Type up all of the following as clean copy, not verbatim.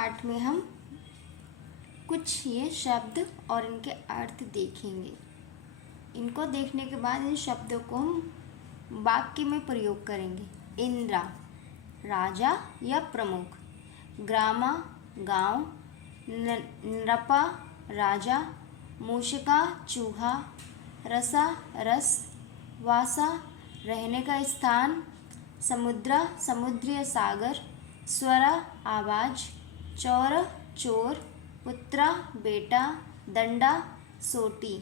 पाठ में हम कुछ ये शब्द और इनके अर्थ देखेंगे। इनको देखने के बाद इन शब्दों को हम वाक्य में प्रयोग करेंगे। इंद्रा राजा या प्रमुख, ग्रामा गांव, नृपा राजा, मूषिका चूहा, रसा रस, वासा रहने का स्थान, समुद्रा समुद्र या सागर, स्वरा आवाज, चौर चोर, पुत्रा बेटा, दंडा सोटी,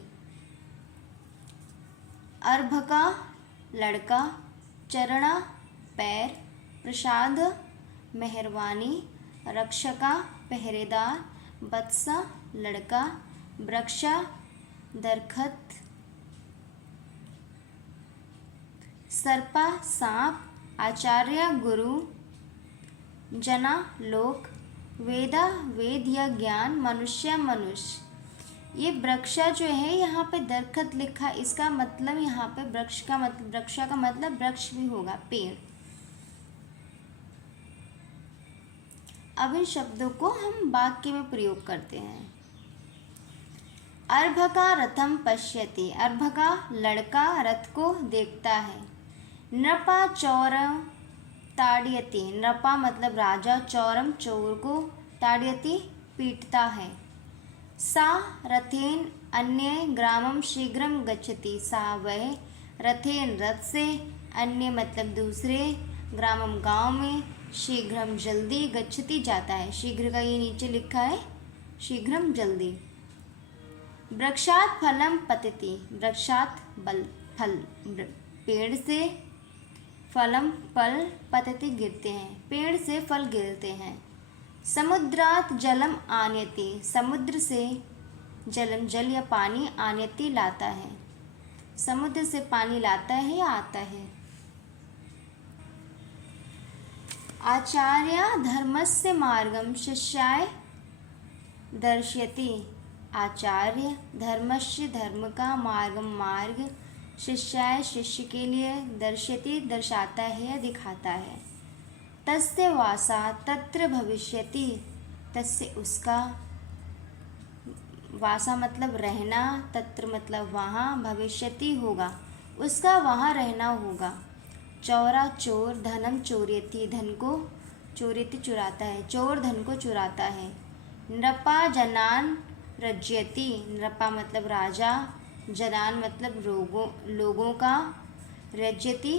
अर्भका लड़का, चरणा पैर, प्रसाद मेहरबानी, रक्षका पहरेदार, बत्सा लड़का, वृक्षा दरखत, सर्पा सांप, आचार्य गुरु, जना लोक, वेदा वेद या ज्ञान, मनुष्य मनुष्य। ये वृक्षा जो है यहाँ पे दरखत लिखा, इसका मतलब यहाँ पे वृक्ष का मतलब वृक्ष भी होगा, पेड़। अब इन शब्दों को हम वाक्य में प्रयोग करते हैं। अर्भका रथम पश्यति, अर्भका लड़का रथ को देखता है। नृपा चौरम ताड़यति, नृपा मतलब राजा, चौरम चोर को, ताड़यति पीटता है। सा रथेन अन्य ग्रामम शीघ्रम गच्छति, सा वह, रथेन रथ से, अन्य मतलब दूसरे, ग्रामम गांव में, शीघ्रम जल्दी, गच्छति जाता है। शीघ्र का ये नीचे लिखा है शीघ्रम जल्दी। वृक्षात फलम पतति, वृक्षात फल पेड़ से, फलम फल, पतति गिरते हैं, पेड़ से फल गिरते हैं। समुद्रात जलम आनयति, समुद्र से जलम जल या पानी, आनयति लाता है, समुद्र से पानी लाता है या आता है। आचार्य धर्मस्य मार्गम शिष्याय दर्शयति, आचार्य धर्मस्य धर्म का, मार्गम मार्ग, शिष्याय शिष्य के लिए, दर्शयति दर्शाता है या दिखाता है। तस्य वासा तत्र भविष्यति, तस्य उसका, वासा मतलब रहना, तत्र मतलब वहाँ, भविष्यति होगा, उसका वहाँ रहना होगा। चौरा चोर, धनम चोरयति, धन को, चोरयति चुराता है, चोर धन को चुराता है। नृपा जनान रज्यति, नृपा मतलब राजा, जनान मतलब लोगों का, रज्यति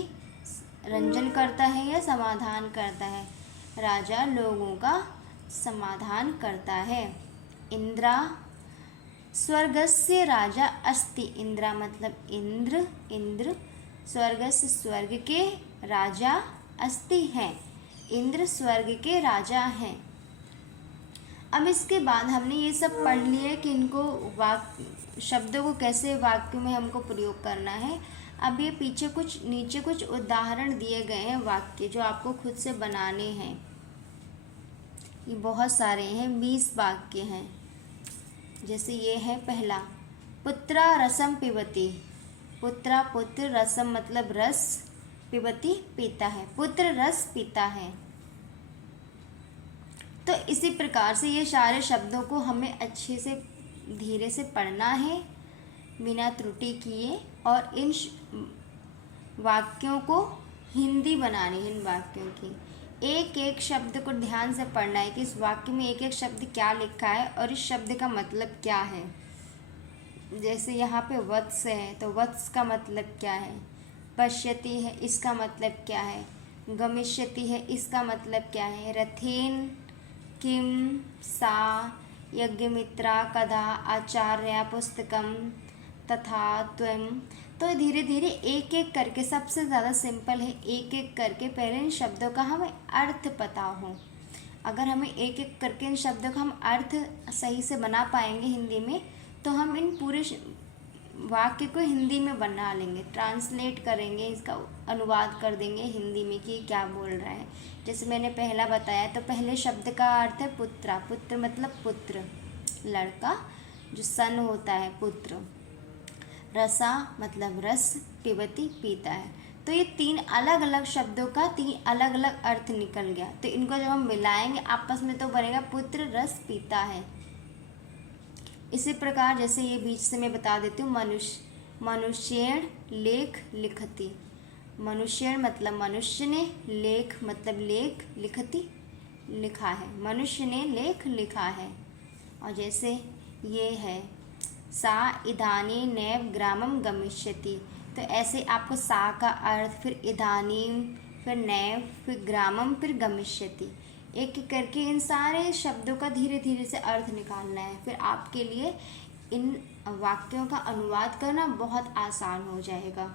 रंजन करता है या समाधान करता है, राजा लोगों का समाधान करता है। इंद्रा स्वर्गस्य राजा अस्ति, इंद्रा मतलब इंद्र, इंद्र स्वर्गस्य स्वर्ग के, राजा अस्ति हैं, इंद्र स्वर्ग के राजा हैं। अब इसके बाद हमने ये सब पढ़ लिया कि इनको शब्दों को कैसे वाक्य में हमको प्रयोग करना है। अब ये पीछे कुछ नीचे कुछ उदाहरण दिए गए हैं वाक्य, जो आपको खुद से बनाने हैं। ये बहुत सारे हैं, 20 वाक्य हैं। जैसे ये है पहला, पुत्रा रसम पिबति, पुत्रा पुत्र, रसम मतलब रस, पिबति पीता है, पुत्र रस पीता है। तो इसी प्रकार से ये सारे शब्दों को हमें अच्छे से धीरे से पढ़ना है बिना त्रुटि किए, और इन वाक्यों को हिंदी बनानी है। इन वाक्यों की एक एक शब्द को ध्यान से पढ़ना है कि इस वाक्य में एक एक शब्द क्या लिखा है और इस शब्द का मतलब क्या है। जैसे यहाँ पे वत्स है तो वत्स का मतलब क्या है, पश्यति है इसका मतलब क्या है, गमिष्यति है इसका मतलब क्या है, रथेन किम सा यज्ञमित्रा कदा आचार्य पुस्तकम तथा त्वं। तो धीरे धीरे एक एक करके, सबसे ज़्यादा सिंपल है एक एक करके पहले इन शब्दों का हमें अर्थ पता हो। अगर हमें एक एक करके इन शब्दों का हम अर्थ सही से बना पाएंगे हिंदी में, तो हम इन पूरे वाक्य को हिंदी में बना लेंगे, ट्रांसलेट करेंगे, इसका अनुवाद कर देंगे हिंदी में कि क्या बोल रहा है। जैसे मैंने पहला बताया, तो पहले शब्द का अर्थ है पुत्रा, पुत्र मतलब पुत्र, लड़का जो सन होता है, पुत्र। रसा मतलब रस, पिबती पीता है। तो ये 3 अलग अलग शब्दों का 3 अलग अलग अर्थ निकल गया। तो इनको जब हम मिलाएंगे आपस में तो बनेगा पुत्र रस पीता है। इसी प्रकार जैसे ये बीच से मैं बता देती हूँ, मनुष्येण लेख लिखति। मनुष्येण मतलब मनुष्य ने, लेख मतलब लेख, लिखति लिखा है, मनुष्य ने लेख लिखा है। और जैसे ये है सा इदानीं नैव ग्रामं गमिष्यति, तो ऐसे आपको सा का अर्थ, फिर इदानीं, फिर नैव, फिर ग्रामम, फिर गमिष्यति, एक एक करके इन सारे शब्दों का धीरे धीरे से अर्थ निकालना है। फिर आपके लिए इन वाक्यों का अनुवाद करना बहुत आसान हो जाएगा।